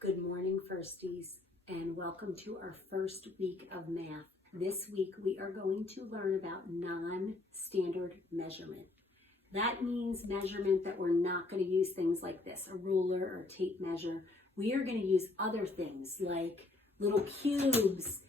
Good morning, firsties, and welcome to our first week of math. This week we are going to learn about non-standard measurement. That means measurement that we're not going to use things like this, a ruler or a tape measure. We are going to use other things like little cubes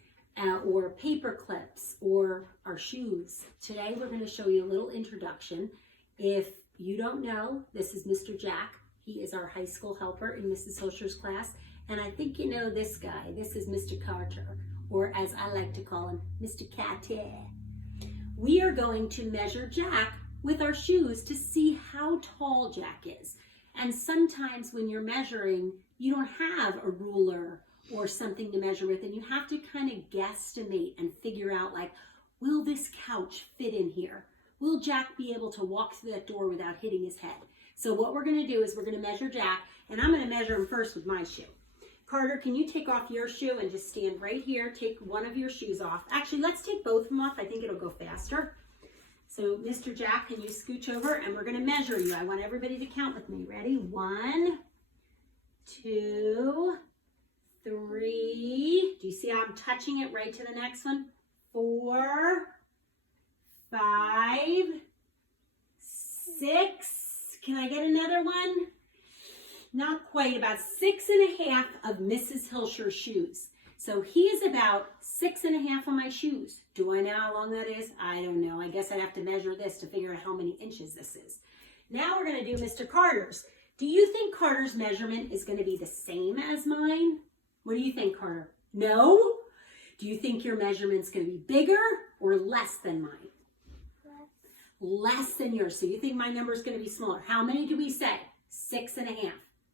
or paper clips or our shoes. Today we're going to show you a little introduction. If you don't know, this is Mr. Jack. He is our high school helper in Mrs. Hilscher's class. And I think you know this guy. This is Mr. Carter, or as I like to call him, Mr. Carter. We are going to measure Jack with our shoes to see how tall Jack is. And sometimes when you're measuring, you don't have a ruler or something to measure with, and you have to kind of guesstimate and figure out, like, will this couch fit in here? Will Jack be able to walk through that door without hitting his head? So what we're going to do is we're going to measure Jack, and I'm going to measure him first with my shoe. Carter, can you take off your shoe and just stand right here? Take one of your shoes off. Actually, let's take both of them off. I think it'll go faster. So, Mr. Jack, can you scooch over? And we're going to measure you. I want everybody to count with me. Ready? 1, 2, 3. Do you see how I'm touching it right to the next one? 4, 5, 6. Can I get another one? Not quite. About 6.5 of Mrs. Hilscher's shoes. So he is about 6.5 of my shoes. Do I know how long that is? I don't know. I guess I'd have to measure this to figure out how many inches this is. Now we're going to do Mr. Carter's. Do you think Carter's measurement is going to be the same as mine? What do you think, Carter? No? Do you think your measurement's going to be bigger or less than mine? Less than yours. So you think my number is going to be smaller. How many do we say? 6.5.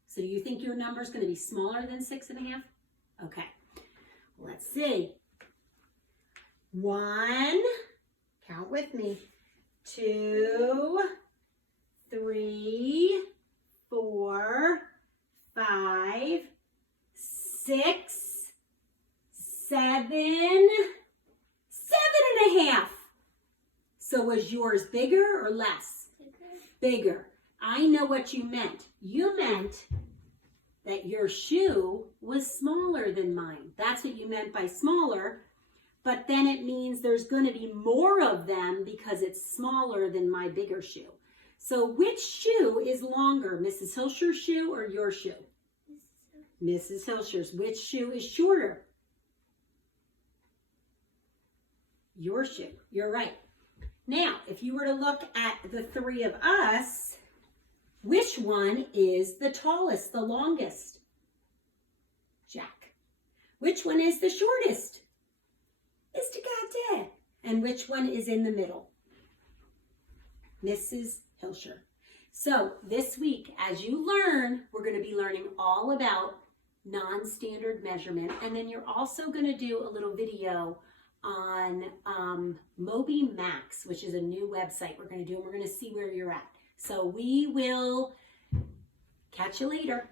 So do you think your number is going to be smaller than 6.5? Okay. Let's see. 1, count with me. 2, 3, 4, 5, 6, 7, 7.5. So was yours bigger or less? Bigger. I know what you meant. You meant that your shoe was smaller than mine. That's what you meant by smaller. But then it means there's going to be more of them because it's smaller than my bigger shoe. So which shoe is longer, Mrs. Hilscher's shoe or your shoe? Mrs. Hilscher's. Which shoe is shorter? Your shoe. You're right. Now, if you were to look at the three of us, which one is the tallest, the longest? Jack. Which one is the shortest? Mr. Carter. And which one is in the middle? Mrs. Hilscher. So this week, as you learn, we're going to be learning all about non-standard measurement. And then you're also going to do a little video on Moby Max, which is a new website we're going to do, and we're going to see where you're at. So we will catch you later.